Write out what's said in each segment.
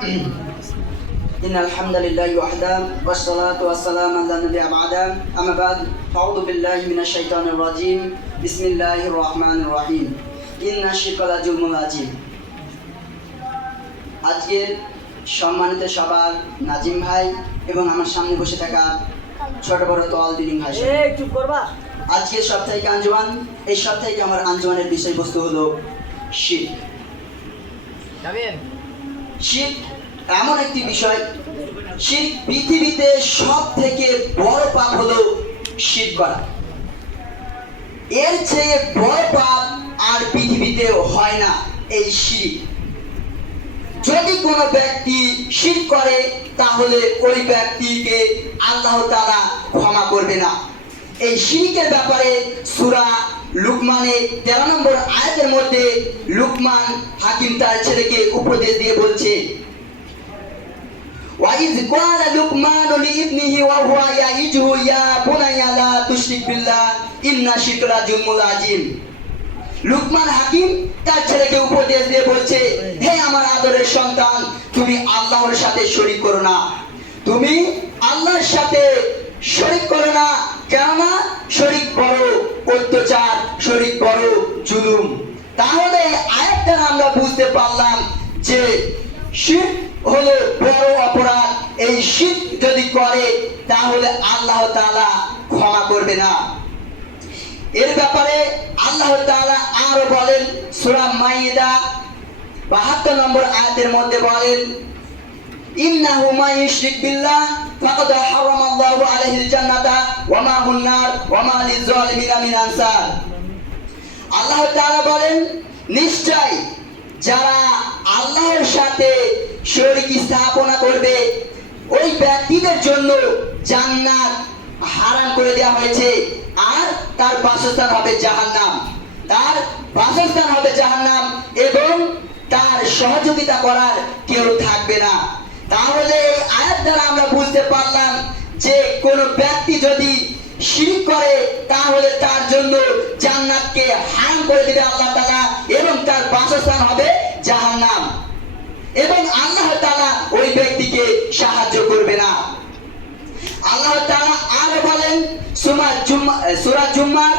إن الحمد لله وحده والصلاة والسلام على النبي بعده أما بعد أعوذ بالله من الشيطان الرجيم بسم الله الرحمن الرحيم إن الشرك لظلم عظيم আজকের সম্মানিত সবার নাজিম ভাই এবং আমার সামনে বসে থাকা ছোট বড় তোয়াল দিলিম ভাই, চুপ করবা। আজকের সাপ্তাহিক আঞ্জুমান, এই সাপ্তাহিক আমার আঞ্জুমানের বিষয়বস্তু হলো শিরক। শিরক এমন একটি বিষয়, শিরক পৃথিবীতে সব থেকে বড় পাপ হলো শিরক করা। এর চেয়ে বড় পাপ আর পৃথিবীতে হয় না এই শিরক। যদি কোনো ব্যক্তি শিরক করে তাহলে ওই ব্যক্তিকে আল্লাহ তাআলা ক্ষমা করবে না। এই শিরকের ব্যাপারে সূরা লুকমানের 13 নম্বর আয়াতের মধ্যে লুকমান হাকিম তার ছেলেকে উপদেশ দিয়ে বলছে, وَإِذْ قَالَ لُقْمَانُ لِابْنِهِ وَهُوَ يَعِظُهُ يَا بُنَيَّ لَا تُشْرِكْ بِاللَّهِ إِنَّ الشِّرْكَ لَظُلْمٌ عَظِيمٌ। লুকমান হাকিম তার ছেলেকে উপদেশ দিয়ে বলছে, হে আমার আদরের সন্তান, তুমি আল্লাহর সাথে শরীক করো না, তুমি আল্লাহর সাথে শরীক করো না, কেননা শরীক বড় অত্যাচার, শরীক বড় জুলুম। তাহলে এই আয়াতটা আমরা বুঝতে পারলাম যে শিরক হলো বড় অপরাধ। এই শিরক যদি করে তাহলে আল্লাহ তাআলা ক্ষমা করবে না। এর ব্যাপারে আল্লাহ তাআলা আরো বলেন, সূরা মাইদা 72 নম্বর আয়াতের মধ্যে বলেন, ইন্নাহু মান ইউশরিক বিল্লাহ ফাকাদ হারামাল্লাহু আলাইহিল জান্নাতা ওয়া মাহুন নার ওয়া মা লিয-যালিমিনা মিন আনসার। আল্লাহ তাআলা বলেন, নিশ্চয় যারা আল্লাহর সাথে শরীক স্থাপনা করবে ওই ব্যক্তিদের জন্য জান্নাত হারাম করে দেওয়া হয়েছে আর তার বাসস্থান হবে জাহান্নাম, তার বাসস্থান হবে জাহান্নাম এবং তার সহযোগিতা করার কেউ থাকবে না। তাহলে এই আয়াত দ্বারা আমরা বুঝতে পারলাম যে কোন ব্যক্তি যদি শিরক করে তাহলে তার জন্য জান্নাতকে হারাম করে দিবে আল্লাহ তাআলা এবং তার বাসস্থান হবে জাহান্নাম এবং আল্লাহ তাআলা ওই ব্যক্তিকে সাহায্য করবে না। আল্লাহ তাআলা আরো বলেন সূরা জুমার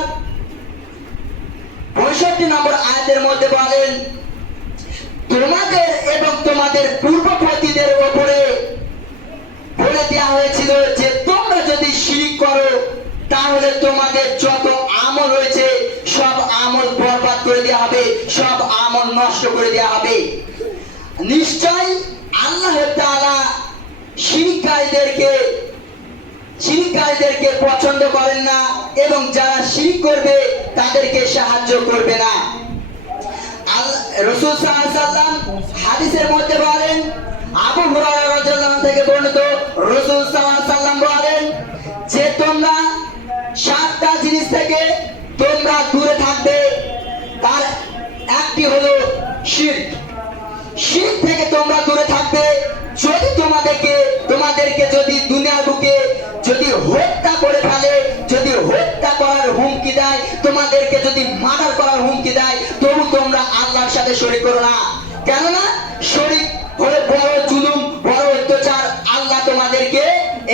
65 নম্বর আয়াতের মধ্যে বলেন, তোমাদের এবং তোমাদের পূর্ববর্তীদের উপরে বলে দেওয়া হয়েছিল যে তোমরা যদি শিরক করো তাহলে তোমাদের যত আমল রয়েছে সব আমল বরবাদ করে দেওয়া হবে, সব আমল নষ্ট করে দেওয়া হবে। নিশ্চয় আল্লাহ তাআলা শিরককারীদেরকে পছন্দ করেন না এবং যারা শিরক করবে তাদেরকে সাহায্য করবে না। রাসূল সাল্লাল্লাহু আলাইহি ওয়াসাল্লাম হাদিসের মধ্যে বলেন, আবু হুরায়রা রাদিয়াল্লাহু আনহু থেকে বর্ণিত, রাসূল সাল্লাল্লাহু আলাইহি ওয়াসাল্লাম বলেন যে তোমরা 7টা জিনিস থেকে তোমরা দূরে থাকবে, তার একটি হলো শিরক। শিরক থেকে তোমরা দূরে থাকবে। যদি তোমাদেরকে যদি দুনিয়ার বুকে যদি হত্যা করে ফেলে, যদি হত্যা করার হুমকি দেয়, তোমাদেরকে যদি মার্ডার করার হুমকি দেয়, তবু তোমরা আল্লাহর সাথে শরীক করো না, কেননা শরীক হলো বড় জুলুম, বড় অত্যাচার। আল্লাহ তোমাদেরকে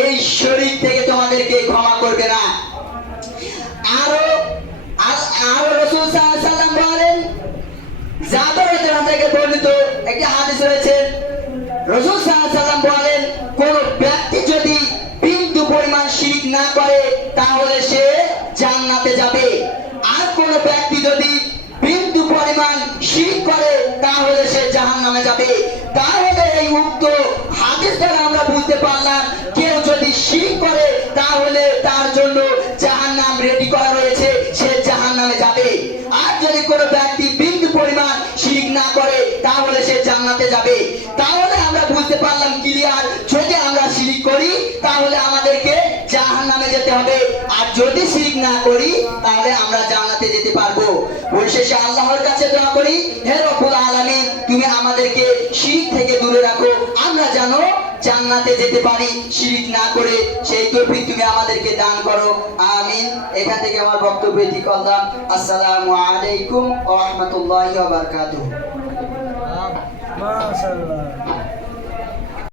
এই শরীক থেকে তোমাদেরকে ক্ষমা করবে না। আরো রাসূল সাল্লাল্লাহু আলাইহি ওয়াসাল্লাম বলেন, জাবের রাদিয়াল্লাহু থেকে বর্ণিত একটি হাদিস রয়েছে, রাসূল সাল্লাল্লাহু আলাইহি ওয়াসাল্লাম বলেন, কোন ব্যক্তি যদি বিন্দু পরিমাণ শিরক না করে তাহলে সে জান্নাতে যাবে, আর কোন ব্যক্তি যদি বিন্দু পরিমাণ শিরক করে তাহলে সে জাহান্নামে যাবে। তাহলে এই উক্ত হাদিস দ্বারা আমরা বুঝতে পারলাম কেউ যদি শিরক করে তাহলে তার জন্য জাহান্নাম রেডি করা রয়েছে, সে জাহান্নামে যাবে। আর যদি কোনো ব্যক্তি বিন্দু পরিমাণ শিরক না করে তাহলে সে জান্নাতে যাবে। তাহলে আমরা বুঝতে পারলাম ক্লিয়ার, যদি আমরা শিরক করি তাহলে আমাদেরকে জাহান্নামে যেতে হবে, আর যদি শিরক না করি তাহলে আমরা জান্নাতে যেতে পারবো। পরিশেষে আল্লাহর কাছে দোয়া করি, হে রব্বুল আলামিন, তুমি আমাদেরকে শিরক থেকে দূরে রাখো, আমরা যেন জান্নাতে যেতে পারি শিরক না করে, সেই তৌফিক তুমি আমাদেরকে দান করো, আমিন। এখান থেকে আমার বক্তব্য এটি করলাম। আসসালামু আলাইকুম ওয়া রাহমাতুল্লাহি ওয়া বারাকাতুহু। মাশাআল্লাহ।